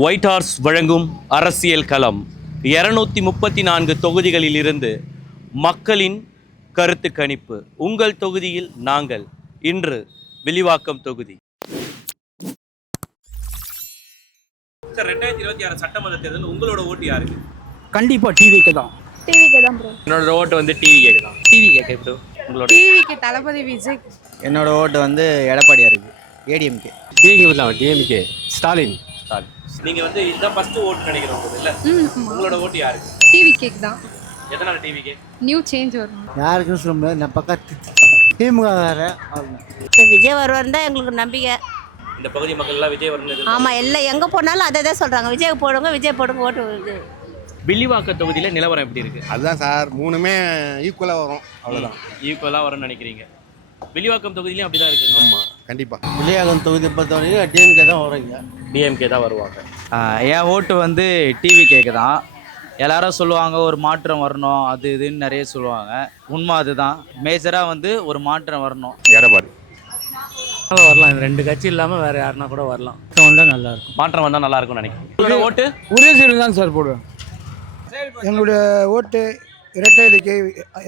White hours வழங்கும் அரசியல் களம் 234 தொகுதிகளில் இருந்து மக்களின் கருத்து கணிப்பு. உங்கள் தொகுதியில் நாங்கள். இன்று வில்லிவாக்கம் தொகுதி. சார், 2026 சட்டமன்ற தேர்தல் உங்களோட ஓட்டு யாருக்கு? கண்டிப்பாக டிவிக்கு தான். டிவிக்கு தான் ப்ரோ. என்னோட ஓட்டு வந்து டிவிக்கு தான். டிவிக்கு ப்ரோ. உங்களோட? டிவிக்கு தளபதி விஜய். என்னோட ஓட்டு வந்து எடப்பாடியா இருக்கு, ஏடிஎம்கே. டிவிக்கு தான், டிஎம்கே ஸ்டாலின். நீங்க வந்து இதான் ஃபர்ஸ்ட் ஓட்டு நினைக்கிறோம் இல்ல? உங்களோட ஓட்டு யாருக்கு? டிவிக்கு தான். எதனால டிவிக்கு? நியூ சேஞ்ச் வரும். யாருக்குன்னு சொல்ல முடியாது, நான் பக்கத்து திமுக வேற. விஜய் வருவார் தான் எங்களுக்கு நம்பிக்கை. இந்த பகுதி மக்கள் எல்லாம் விஜய் வரணும். ஆமாம், எல்லாம் எங்கே போனாலும் அதை தான் சொல்கிறாங்க, விஜய் போடுங்க விஜய் போடுங்க ஓட்டு வருது. வில்லிவாக்க தொகுதியில் நிலவரம் எப்படி இருக்கு? அதுதான் சார், மூணுமே ஈக்குவலாக வரும், அவ்வளோதான். ஈக்குவலாக வரும்னு நினைக்கிறீங்க? வில்லிவாக்கம் தொகுதியிலையும் அப்படி தான் இருக்குங்க. ஆமாம், கண்டிப்பாக. வில்லிவாக்கம் தொகுதி பொறுத்தவரைக்கும் டிஎம்கே தான் வருங்க. டிஎம்கே தான் வருவாங்க. என் ஓட்டு வந்து டிவிகேக்கு தான். எல்லாரும் சொல்லுவாங்க ஒரு மாற்றம் வரணும், அது இதுன்னு நிறைய சொல்லுவாங்க. உண்மை அதுதான். மேஜராக வந்து ஒரு மாற்றம் வரணும். எடப்பாடி வரலாம், இந்த ரெண்டு கட்சி இல்லாமல் வேறு யாருன்னா கூட வரலாம். வந்தால் நல்லாயிருக்கும். மாற்றம் வந்தால் நல்லா இருக்கும்னு நினைக்கிறேன். உங்களோட ஓட்டு? ஒரே சீடு தான் சார் போடுவேன். எங்களுடைய ஓட்டு இரட்டை இலக்கை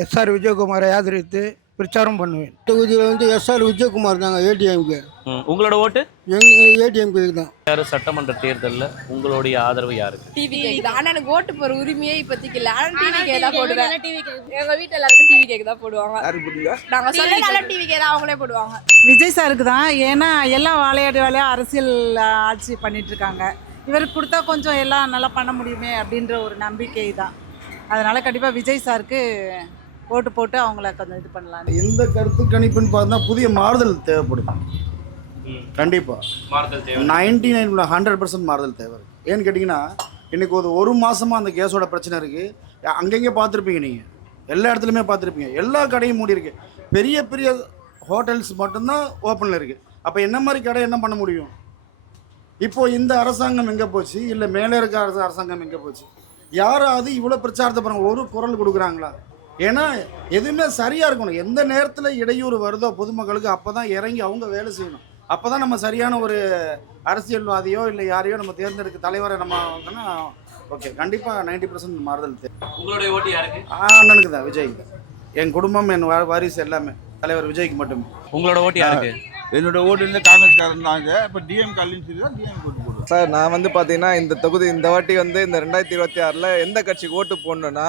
எஸ்ஆர் விஜயகுமாரை ஆதரித்து பிரச்சாரம் பண்ணுவேன். தொகுதியில் வந்து எஸ்ஆர் விஜயகுமார் தாங்க, ஏடிஎம்கே. உங்களோட ஓட்டு? ஏடிஎம்கே தான். யாரு சட்டமன்ற தேர்தலில் உங்களுடைய ஆதரவு யாருக்கு? டிவிக்கு தான். ஆனால் எனக்கு ஓட்டு போகிற உரிமையே இப்போதைக்கு இல்லை. ஆனால் டிவிக்கே தான் போடுவேன். எங்கள் வீட்டில் எல்லாருக்கும் டிவிக்கே தான் போடுவாங்க. நாங்கள் சொல்ல டிவிக்கே தான் அவங்களே போடுவாங்க. விஜய் சாருக்கு தான். ஏன்னா எல்லாம் வாழையாக அரசியல் ஆட்சி பண்ணிட்டு இருக்காங்க. இவருக்கு கொடுத்தா கொஞ்சம் எல்லாம் நல்லா பண்ண முடியுமே அப்படின்ற ஒரு நம்பிக்கை தான். அதனால கண்டிப்பாக விஜய் சாருக்கு ஓட்டு போட்டு அவங்கள கொஞ்சம் இது பண்ணலாம். எந்த கருத்து கணிப்புன்னு பார்த்தா புதிய மாறுதல் தேவைப்படுது. கண்டிப்பாக மாறுதல் தேவை. 99 100% மாறுதல் தேவை இருக்குது. ஏன்னு கேட்டிங்கன்னா இன்றைக்கி ஒரு மாதமாக அந்த கேஸோட பிரச்சனை இருக்குது. அங்கங்கே பார்த்துருப்பீங்க, நீங்கள் எல்லா இடத்துலையுமே பார்த்துருப்பீங்க. எல்லா கடையும் மூடி இருக்குது. பெரிய பெரிய ஹோட்டல்ஸ் மட்டும்தான் ஓப்பனில் இருக்குது. அப்போ என்ன மாதிரி கடை என்ன பண்ண முடியும்? இப்போது இந்த அரசாங்கம் எங்கே போச்சு? இல்லை மேலே இருக்க அரசாங்கம் எங்கே போச்சு? யாராவது இவ்வளோ பிரச்சாரத்தை பாருங்கள், ஒரு குரல் கொடுக்குறாங்களா? ஏன்னா எதுவுமே சரியாக இருக்கணும். எந்த நேரத்தில் இடையூறு வருதோ பொதுமக்களுக்கு அப்போ தான் இறங்கி அவங்க வேலை செய்யணும். அப்போ தான் நம்ம சரியான ஒரு அரசியல்வாதியோ இல்லை யாரையோ நம்ம தேர்ந்தெடுக்க தலைவரை நம்ம ஓகே. கண்டிப்பாக 90% மாறுதல் தேவை. உங்களுடைய ஓட்டு யாருக்கு? அண்ணனுக்கு தான், விஜய்க்கு தான். என் குடும்பம், என் வாரிசு எல்லாமே தலைவர் விஜய்க்கு மட்டுமே. உங்களோட ஓட்டு யாருக்கு? என்னோட ஓட்டு வந்து காங்கிரஸ்காரன் தாங்க. இப்போ டிஎம் காலின்னு சொல்லி தான் டிஎம் ஓட்டு போடுவோம் சார். நான் வந்து பார்த்தீங்கன்னா இந்த தொகுதி இந்த வாட்டி வந்து இந்த 2026 எந்த கட்சிக்கு ஓட்டு போடணுன்னா,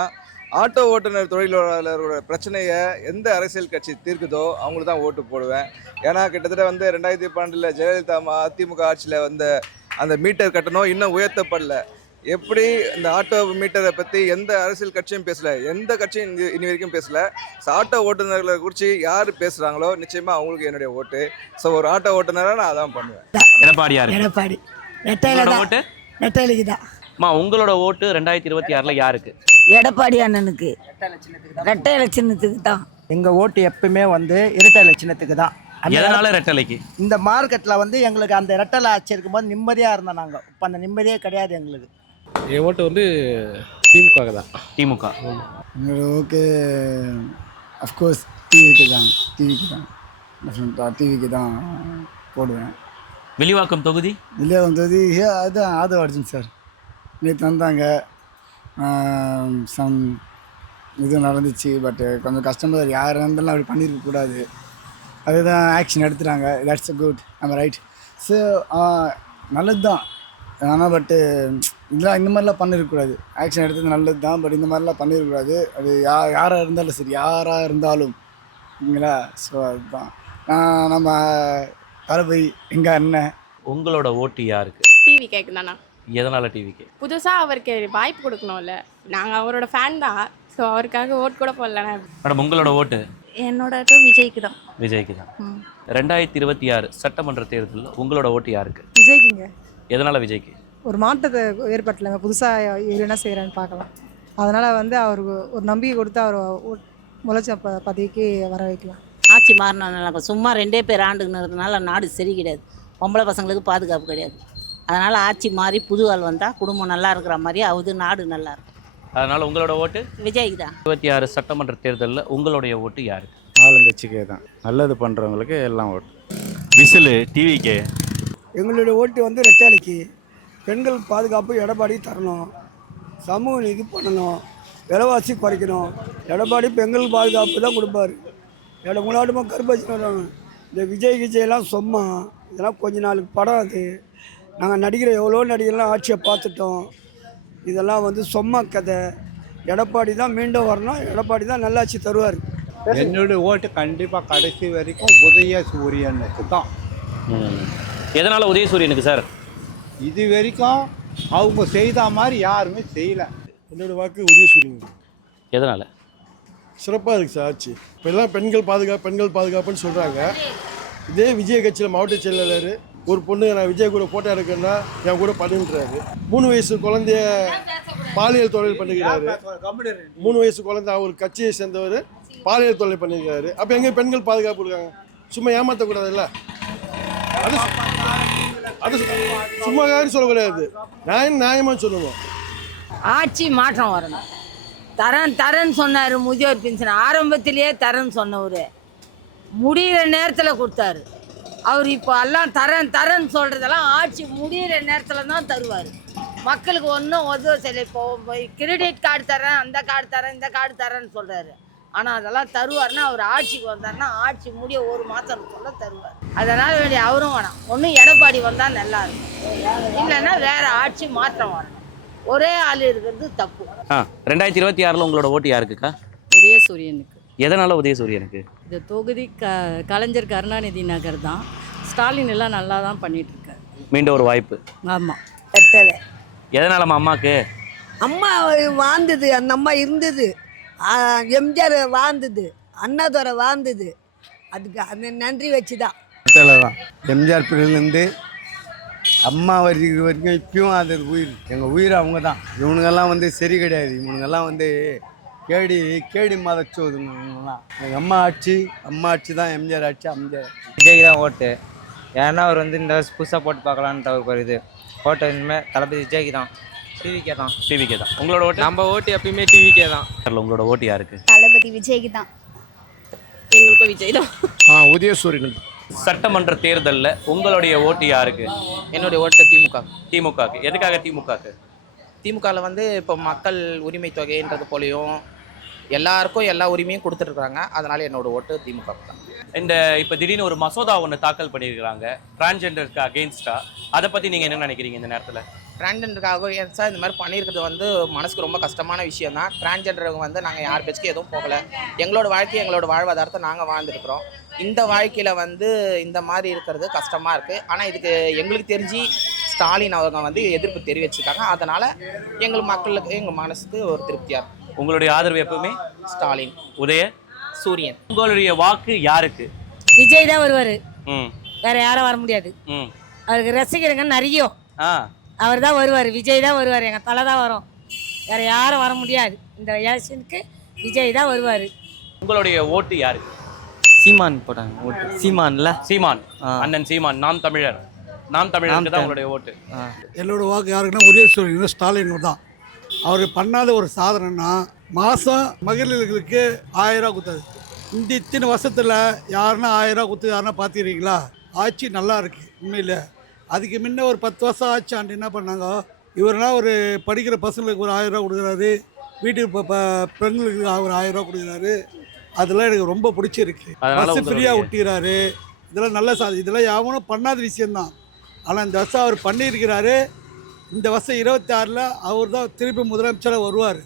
ஆட்டோ ஓட்டுநர் தொழிலாளரோட பிரச்சனையை எந்த அரசியல் கட்சி தீர்க்குதோ அவங்களுக்கு தான் ஓட்டு போடுவேன். ஏன்னா கிட்டத்தட்ட வந்து 2012 ஜெயலலிதா அதிமுக ஆட்சியில் வந்து அந்த மீட்டர் கட்டணம் இன்னும் உயர்த்தப்படல. எப்படி இந்த ஆட்டோ மீட்டரை பற்றி எந்த அரசியல் கட்சியும் பேசலை, எந்த கட்சியும் இனி வரைக்கும் பேசல. ஆட்டோ ஓட்டுநர்களை குறித்து யார் பேசுகிறாங்களோ நிச்சயமாக அவங்களுக்கு என்னுடைய ஓட்டு. ஸோ ஒரு ஆட்டோ ஓட்டுநராக நான் அதான் பண்ணுவேன். எடப்பாடி யாருக்கு? எடப்பாடி ஓட்டு ரெட்டையிலுக்கு தான். உங்களோட ஓட்டு 2026 யாருக்கு? எடப்பாடி அண்ணனுக்கு, ரெட்டை இலட்சணத்துக்கு தான். எங்கள் ஓட்டு எப்பவுமே வந்து இரட்டை இலட்சணத்துக்கு தான். எதனால ரெட்டலைக்கு? இந்த மார்க்கெட்டில் வந்து எங்களுக்கு அந்த இரட்டலை ஆட்சி இருக்கும்போது நிம்மதியாக இருந்தோம். நாங்கள் இப்போ அந்த நிம்மதியே கிடையாது எங்களுக்கு. என் ஓட்டு வந்து திமுக தான். திமுக. என்னோட ஓகே அஃப்கோர்ஸ் டிவிக்கு தான். டிவிக்கு தான் போடுவேன். வில்லிவாக்கம் தொகுதி? வில்லிவாக்கம் தொகுதி அதுதான் ஆதவ அர்ஜுன் சார். நேற்று வந்தாங்க, சம் இது நடந்துச்சு. பட்டு கொஞ்சம் கஷ்டமாக யார் இருந்தாலும் அப்படி பண்ணியிருக்கக்கூடாது. அதுதான் ஆக்ஷன் எடுத்துட்டாங்க. தட்ஸ் அ குட், நம்ம ரைட். ஸோ நல்லது தான். ஆனால் பட்டு இதெல்லாம் இந்த மாதிரிலாம் பண்ணியிருக்கக்கூடாது. ஆக்ஷன் எடுத்தது நல்லது தான், பட் இந்த மாதிரிலாம் பண்ணியிருக்கக்கூடாது. அது யாராக இருந்தாலும் சரி, யாராக இருந்தாலும் இல்லைங்களா? ஸோ அதுதான் நம்ம தளபதி எங்கள் அண்ணன். உங்களோட ஓட்டு யாருக்கு? டிவி கேக்கு தானா? எதனால டிவிக்கு? புதுசாக அவருக்கு வாய்ப்பு கொடுக்கணும்ல. நாங்கள் அவரோட ஃபேன் தான். ஸோ அவருக்காக ஓட்டு கூட போடலண்ணா. மேடம், உங்களோட ஓட்டு? என்னோட விஜய்க்கு தான். விஜய்க்கு தான். 2026 சட்டமன்ற தேர்தலில் உங்களோட ஓட்டு யாருக்கு? விஜய்க்குங்க. எதனால விஜய்க்கு? ஒரு மாற்றத்தை ஏற்பட்டலைங்க. புதுசாக இவர் என்ன செய்கிறான்னு பார்க்கலாம். அதனால் வந்து அவருக்கு ஒரு நம்பிக்கை கொடுத்து அவர் முளைச்ச பதவிக்கு வர வைக்கலாம். ஆட்சி மாறினா நல்லா. சும்மா 2 பேர் ஆண்டுங்கிறதுனால நாடு சரி கிடையாது. பொம்பளை பசங்களுக்கு பாதுகாப்பு கிடையாது. அதனால் ஆட்சி மாறி புது ஆள் வந்தால் குடும்பம் நல்லா இருக்கிற மாதிரி அது நாடு நல்லா இருக்கும். அதனால் உங்களோட ஓட்டு விஜய்க்கு தான். 26 சட்டமன்ற தேர்தலில் உங்களுடைய ஓட்டு யாருக்கு? ஆளுங்கட்சிக்கே தான். நல்லது பண்ணுறவங்களுக்கு எல்லாம் ஓட்டு. விசிலு டிவிக்கு. எங்களுடைய ஓட்டு வந்து ரெட்டைலைக்கு. பெண்கள் பாதுகாப்பு எடப்பாடி தரணும், சமூக நீதி பண்ணணும், விலைவாசி குறைக்கணும். எடப்பாடி பெண்கள் பாதுகாப்பு தான் கொடுப்பாரு. முன்னாடிமா கருப்பாச்சி இந்த விஜய்லாம் சும்மா இதெல்லாம் கொஞ்ச நாளுக்கு படம். அது நாங்கள் நடிக்கிற எவ்வளோ நடிகர்லாம் ஆட்சியை பார்த்துட்டோம். இதெல்லாம் வந்து சும்மா கதை. எடப்பாடி தான் மீண்டும் வரணும், எடப்பாடி தான் நல்லாட்சி தருவார். என்னுடைய ஓட்டு கண்டிப்பாக கடைசி வரைக்கும் உதயசூரியனுக்கு தான். எதனால் உதயசூரியனுக்கு சார்? இது வரைக்கும் அவங்க செய்த மாதிரி யாருமே செய்யலை. என்னோடய வாக்கு உதயசூரியன். எதனால்? சிறப்பாக இருக்குது சார் ஆட்சி. இப்போ எல்லாம் பெண்கள் பாதுகாப்புன்னு சொல்கிறாங்க. இதே விஜய் கட்சியில் மாவட்ட செயலாளர் ஒரு பொண்ணு நான் விஜய் கூட ஃபோட்டோ எடுக்கணுன்னா என் கூட பண்ணின்றாரு. 3 வயசு குழந்தைய பாலியல் தொழில் பண்ணிக்கிறாரு. 3 வயசு குழந்தை அவர் கட்சியை சேர்ந்தவர் பாலியல் தொழில் பண்ணிக்கிறாரு. அப்போ எங்கே பெண்கள் பாதுகாப்பு இருக்காங்க? சும்மா ஏமாற்றக்கூடாது இல்லை? அது சும்மா சொல்லக்கூடாது, நியாயமாக சொல்லணும். ஆட்சி மாற்றம் வரணும். தரேன்னு சொன்னார். முதியோர் பென்ஷன் ஆரம்பத்திலேயே தரேன்னு சொன்னவர் முடிகிற நேரத்தில் கொடுத்தாரு. அவர் இப்போ எல்லாம் தரேன்னு சொல்கிறதெல்லாம் ஆட்சி முடிகிற நேரத்தில் தான் தருவார். மக்களுக்கு ஒன்றும் உதவி செய்யலை. இப்போ கிரெடிட் கார்டு தரேன், அந்த கார்டு தரேன், இந்த கார்டு தரேன்னு சொல்கிறாரு. ஆனால் அதெல்லாம் தருவார்னா அவர் ஆட்சிக்கு வந்தார்னா ஆட்சி முடிய 1 மாதத்துக்குள்ள தருவார். அதனால் வேண்டிய அவரும் வேணாம். ஒன்றும் எடப்பாடி வந்தால் நல்லா இருக்கும், இல்லைன்னா வேறு ஆட்சி மாற்றம் வரணும். ஒரே ஆள் இருக்கிறது தப்பு. 2026 உங்களோட ஓட்டு யாருக்குக்கா? உதயசூரியனுக்கு. எதனால் உதயசூரியனுக்கு? இந்த தொகுதி கலைஞர் கருணாநிதி நகர் தான். ஸ்டாலின் எல்லாம் நல்லா தான் பண்ணிகிட்ருக்காரு. மீண்டும் ஒரு வாய்ப்பு. ஆமாம். எதனாலம்மா அம்மாவுக்கு? அம்மா வாழ்ந்தது, அந்த அம்மா இருந்தது. எம்ஜிஆர் வாழ்ந்தது, அண்ணாதுரை வாழ்ந்தது. அதுக்கு அந்த நன்றி வச்சு தான் தான் எம்ஜிஆர் பிரிவிலேருந்து அம்மா வரைக்கும் இப்பயும் அது உயிர். எங்கள் உயிர் அவங்க தான். இவனுங்கெல்லாம் வந்து சரி கிடையாது. இவனுங்கெல்லாம் வந்து கேடி மதச்சோதுங்கலாம். எங்கள் அம்மா ஆட்சி தான் எம்ஜிஆர் ஆட்சி. விஜய்க்கு தான் ஓட்டு. ஏன்னா அவர் வந்து இந்த புதுசாக போட்டு பார்க்கலான்ட்டு அவர் இது ஓட்டு. இனிமேல் தளபதி விஜய்க்கு தான். டிவிக்கே தான். உங்களோட ஓட்டு? நம்ம ஓட்டு எப்பயுமே டிவிக்கே தான். உங்களோட ஓட்டு யாருக்கு? தளபதி விஜய்க்கு தான். எங்களுக்கும் விஜய் தான். உதயசூரியன். சட்டமன்ற தேர்தலில் உங்களுடைய ஓட்டு யாருக்கு? என்னுடைய ஓட்டு திமுகக்கு. எதுக்காக திமுகக்கு? திமுகவில் வந்து இப்போ மக்கள் உரிமை தொகைன்றது போலையும் எல்லாருக்கும் எல்லா உரிமையும் கொடுத்துட்ருக்காங்க. அதனால் என்னோட ஓட்டு திமுக தான். இப்போ திடீர்னு ஒரு மசோதா ஒன்று தாக்கல் பண்ணியிருக்கிறாங்க டிரான்ஸ்ஜெண்டருக்கு அகெயின்ஸ்டா. அதை பற்றி நீங்கள் என்ன நினைக்கிறீங்க இந்த நேரத்தில்? டிரான்ஸ்ஜெண்டருக்காக சார் இந்த மாதிரி பண்ணியிருக்கிறது வந்து மனசுக்கு ரொம்ப கஷ்டமான விஷயம் தான். டிரான்ஸ்ஜெண்டருக்கு வந்து நாங்கள் யார் பேச்சுக்கு எதுவும் போகலை. எங்களோட வாழ்க்கை, எங்களோட வாழ்வாதாரத்தை நாங்கள் வாழ்ந்துருக்குறோம். இந்த வாழ்க்கையில் வந்து இந்த மாதிரி இருக்கிறது கஷ்டமாக இருக்குது. ஆனால் இதுக்கு எங்களுக்கு தெரிஞ்சு ஸ்டாலின் அவங்க வந்து எதிர்ப்பு தெரிவிச்சிருக்காங்க. அதனால் எங்கள் மனசுக்கு ஒரு திருப்தியாக இருக்கும். உங்களுடைய ஆதரவு எப்பவுமே ஸ்டாலின். சூரியன். உங்களுடைய வாக்கு யாருக்கு? விஜய் தான் வருவார், ம் வேற யாரும் வர முடியாது. ம் அவருக்கு ரசிகருங்க நிறைய. அவர் தான் வருவார், விஜய் தான் வருவார். எங்கள் தலை தான் வரும், வேற யாரும் வர முடியாது. இந்த எலெக்ஷனுக்கு விஜய் தான் வருவார். உங்களுடைய ஓட்டு யாருக்கு? சீமான் போட்டாங்க ஓட்டு. சீமான் அண்ணன் சீமான். நாம் தமிழருக்கு தான் உங்களுடைய ஓட்டு. என்னோட வாக்கு யாருக்குன்னா உதயசூரியன், ஸ்டாலின் தான். அவர் பண்ணாத ஒரு சாதனைன்னா மாதம் மகளிர்களுக்கு 1000 ரூபா கொடுத்தாரு. இந்த இத்தனை வருஷத்தில் யாருன்னா 1000 ரூபா கொடுத்து யாருன்னா பார்த்துக்கிறீங்களா? ஆட்சி நல்லா இருக்குது உண்மையில். அதுக்கு முன்ன ஒரு 10 வருஷம் ஆட்சி ஆண்டு என்ன பண்ணாங்க, இவர்னா ஒரு படிக்கிற பசங்களுக்கு ஒரு 1000 ரூபா கொடுக்குறாரு, வீட்டுக்கு பெண்களுக்கு ஒரு 1000 ரூபா கொடுக்குறாரு. அதெல்லாம் எனக்கு ரொம்ப பிடிச்சிருக்கு. பஸ்ஸு ஃப்ரீயாக விட்டுக்கிறாரு. இதெல்லாம் நல்ல இதெல்லாம் யாவனும் பண்ணாத விஷயந்தான். ஆனால் இந்த வருஷம் அவர் பண்ணியிருக்கிறாரு. இந்த வருஷம் 26ல் அவர் தான் திருப்பி முதலமைச்சராக வருவார்.